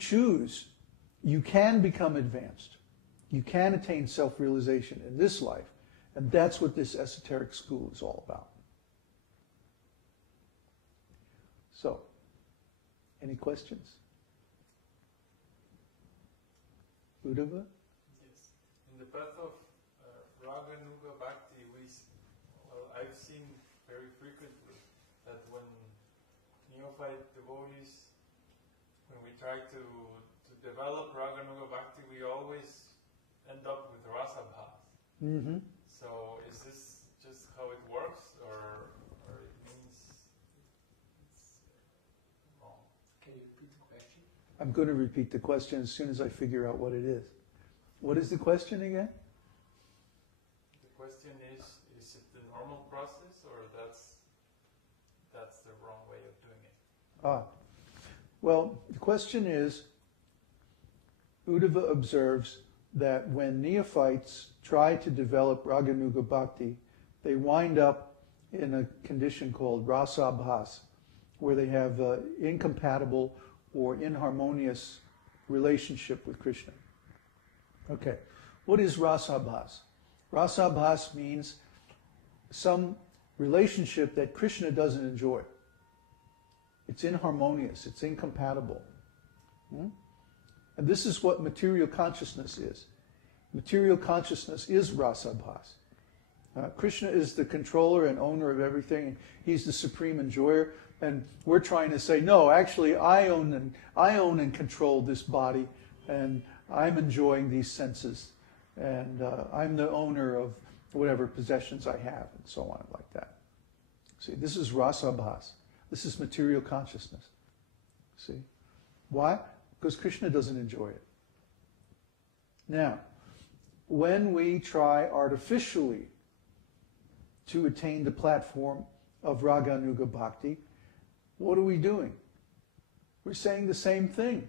choose, you can become advanced. You can attain self-realization in this life. And that's what this esoteric school is all about. So, any questions? Uddhava? Yes. In the path of Raga Nuga Bhakti, I've seen very frequently that when neophyte devotees, when we try to develop Raga Nuga Bhakti, we always end up with rasa bhavas. Mm-hmm. So is this just how it works, or it means it's wrong? Can you repeat the question? I'm going to repeat the question as soon as I figure out what it is. What is the question again? The question is it the normal process, or that's the wrong way of doing it? Well, the question is, Uddhava observes that when neophytes try to develop Raganuga Bhakti, they wind up in a condition called rasa-bhavas, where they have incompatible or inharmonious relationship with Krishna. Okay, what is rasa-bhavas? Rasa-bhavas means some relationship that Krishna doesn't enjoy. It's inharmonious, it's incompatible. And this is what material consciousness is. Material consciousness is rasa-bhavas. Krishna is the controller and owner of everything, and he's the supreme enjoyer. And we're trying to say, no, actually, I own and control this body, and I'm enjoying these senses, and I'm the owner of whatever possessions I have, and so on, like that. See, this is rasa-bhavas. This is material consciousness. See, why? Because Krishna doesn't enjoy it. Now, when we try artificially to attain the platform of Raganuga Bhakti, what are we doing? We're saying the same thing.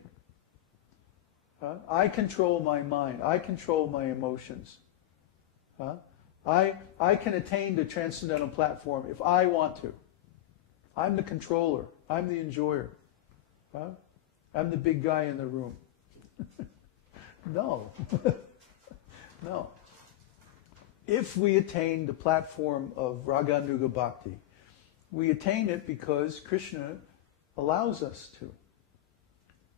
I control my mind. I control my emotions. I can attain the transcendental platform if I want to. I'm the controller. I'm the enjoyer. I'm the big guy in the room. No. No. If we attain the platform of Raganuga Bhakti, we attain it because Krishna allows us to.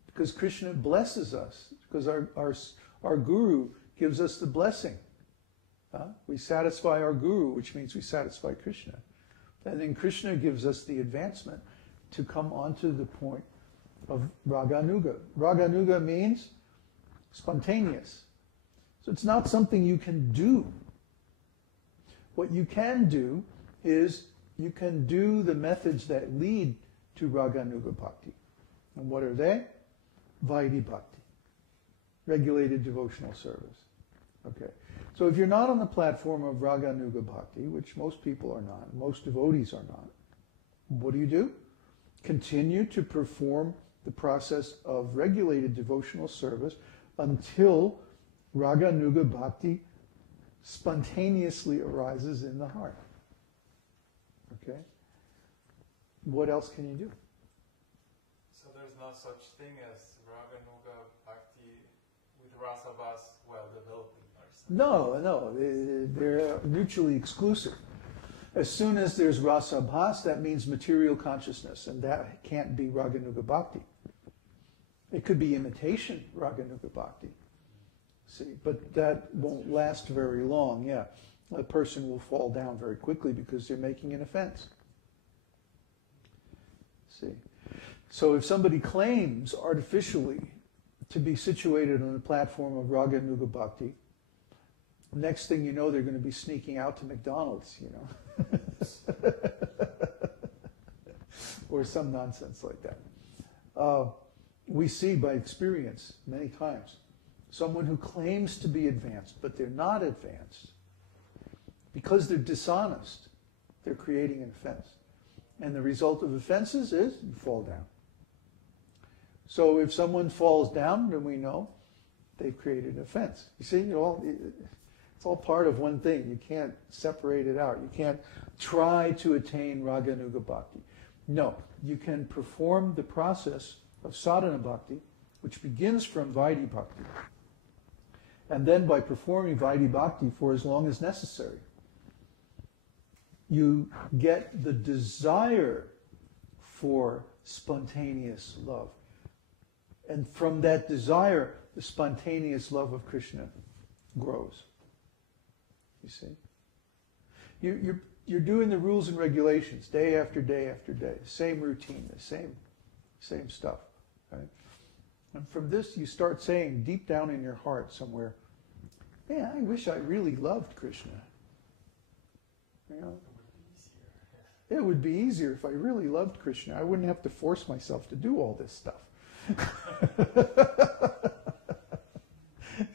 Because Krishna blesses us. Because our Guru gives us the blessing. We satisfy our Guru, which means we satisfy Krishna. And then Krishna gives us the advancement to come onto the point of Raganuga. Raganuga means spontaneous. So it's not something you can do. What you can do is you can do the methods that lead to Raganuga Bhakti. And what are they? Vaidhi Bhakti, regulated devotional service. Okay. So if you're not on the platform of Raganuga Bhakti, which most people are not, most devotees are not, what do? Continue to perform the process of regulated devotional service until Raganuga Bhakti spontaneously arises in the heart. Okay? What else can you do? So there's no such thing as Raganuga Bhakti with rasa-bhavas while developing ourselves? No, they're mutually exclusive. As soon as there's rasa-bhavas, that means material consciousness, and that can't be Raganuga Bhakti. It could be imitation Raganuga Bhakti. See, but that won't last very long, yeah. A person will fall down very quickly because they're making an offense. See. So if somebody claims artificially to be situated on the platform of Raganuga Bhakti, next thing you know, they're going to be sneaking out to McDonald's, you know. Or some nonsense like that. We see by experience many times someone who claims to be advanced, but they're not advanced. Because they're dishonest, they're creating an offense. And the result of offenses is you fall down. So if someone falls down, then we know they've created an offense. You see, it's all part of one thing. You can't separate it out. You can't try to attain Raganuga Bhakti. No, you can perform the process of sadhana bhakti which begins from Vaidhi Bhakti. And then by performing Vaidhi Bhakti for as long as necessary, you get the desire for spontaneous love. And from that desire, the spontaneous love of Krishna grows. You see? You're doing the rules and regulations day after day after day. Same routine, the same stuff. Right? And from this, you start saying deep down in your heart somewhere, man, I wish I really loved Krishna. You know? It would be easier if I really loved Krishna. I wouldn't have to force myself to do all this stuff.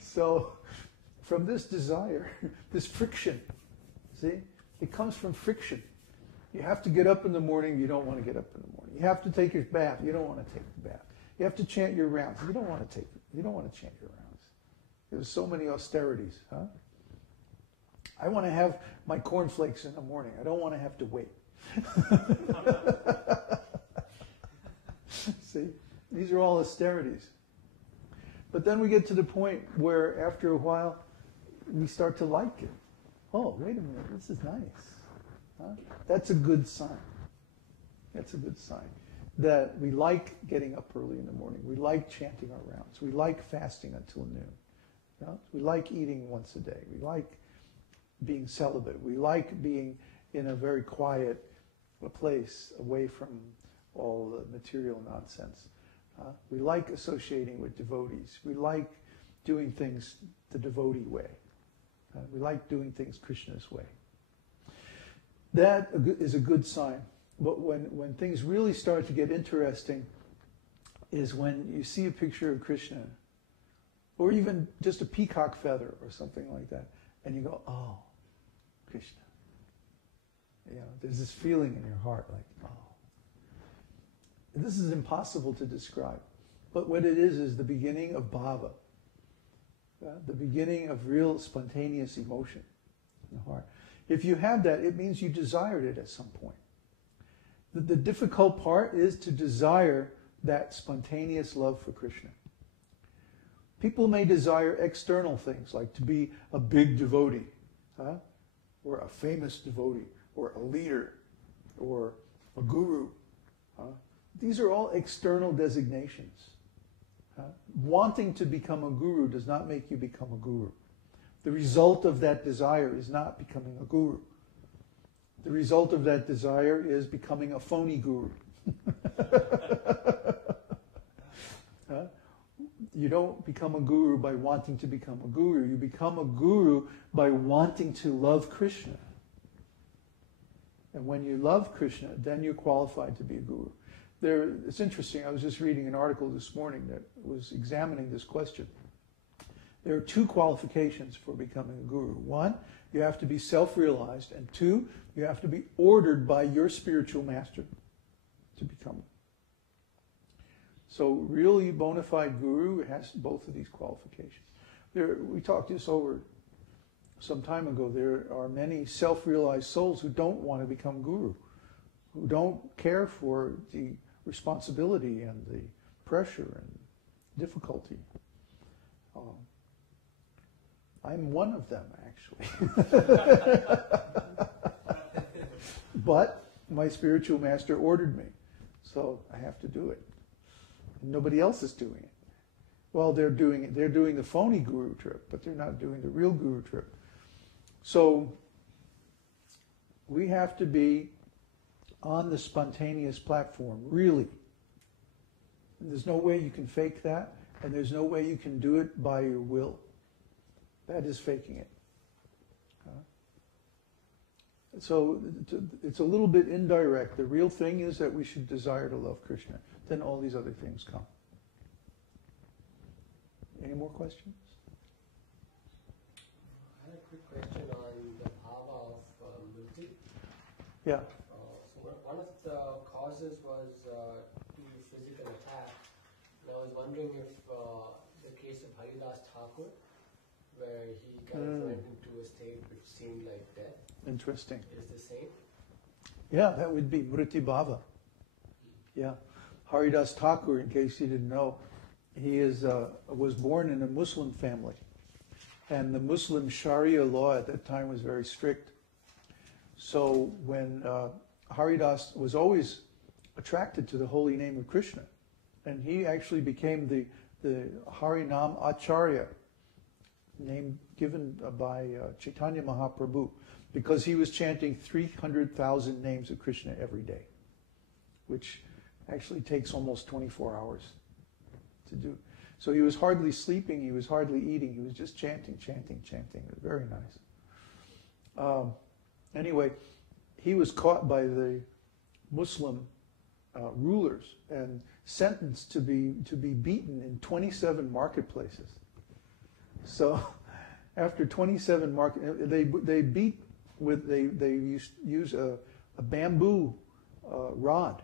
So, from this desire, this friction, see, it comes from friction. You have to get up in the morning, you don't want to get up in the morning. You have to take your bath, you don't want to take the bath. You have to chant your rounds, you don't want to chant your rounds. There's so many austerities, huh? I want to have my cornflakes in the morning. I don't want to have to wait. See, these are all austerities. But then we get to the point where after a while we start to like it. Oh, wait a minute, this is nice. Huh? That's a good sign. That's a good sign. That we like getting up early in the morning. We like chanting our rounds. We like fasting until noon. You know? We like eating once a day. We like being celibate. We like being in a very quiet place away from all the material nonsense. We like associating with devotees. We like doing things the devotee way. We like doing things Krishna's way. That is a good sign. But when things really start to get interesting is when you see a picture of Krishna, or even just a peacock feather or something like that, and you go, oh, Krishna. You know, there's this feeling in your heart like, oh. This is impossible to describe. But what it is the beginning of bhava. The beginning of real spontaneous emotion in the heart. If you have that, it means you desired it at some point. The difficult part is to desire that spontaneous love for Krishna. People may desire external things, like to be a big devotee, or a famous devotee, or a leader, or a guru. These are all external designations. Wanting to become a guru does not make you become a guru. The result of that desire is not becoming a guru. The result of that desire is becoming a phony guru. You don't become a guru by wanting to become a guru. You become a guru by wanting to love Krishna. And when you love Krishna, then you're qualified to be a guru. It's interesting, I was just reading an article this morning that was examining this question. There are two qualifications for becoming a guru. One, you have to be self-realized, and two, you have to be ordered by your spiritual master to become one. So really bona fide guru has both of these qualifications. We talked this over some time ago. There are many self-realized souls who don't want to become guru, who don't care for the responsibility and the pressure and difficulty. I'm one of them, actually. But my spiritual master ordered me, so I have to do it. And nobody else is doing it. Well, they're doing the phony guru trip, but they're not doing the real guru trip. So we have to be on the spontaneous platform, really. There's no way you can fake that, and there's no way you can do it by your will. That is faking it. So it's a little bit indirect. The real thing is that we should desire to love Krishna. Then all these other things come. Any more questions? I had a quick question on the bhava of mriti. Yeah. So one of the causes was the physical attack. And I was wondering if the case of Haridas Thakur, where he kind of went into a state which seemed like death. Interesting. Is the same? Yeah, that would be mriti bhava. Yeah. Haridas Thakur, in case you didn't know, he was born in a Muslim family, and the Muslim Sharia law at that time was very strict. So when Haridas was always attracted to the holy name of Krishna, and he actually became the Harinam Acharya, name given by Chaitanya Mahaprabhu, because he was chanting 300,000 names of Krishna every day, which actually takes almost 24 hours to do. So he was hardly sleeping, he was hardly eating, he was just chanting. It was very nice. Anyway, he was caught by the Muslim rulers and sentenced to be beaten in 27 marketplaces. So after 27 they beat with, they use a bamboo rod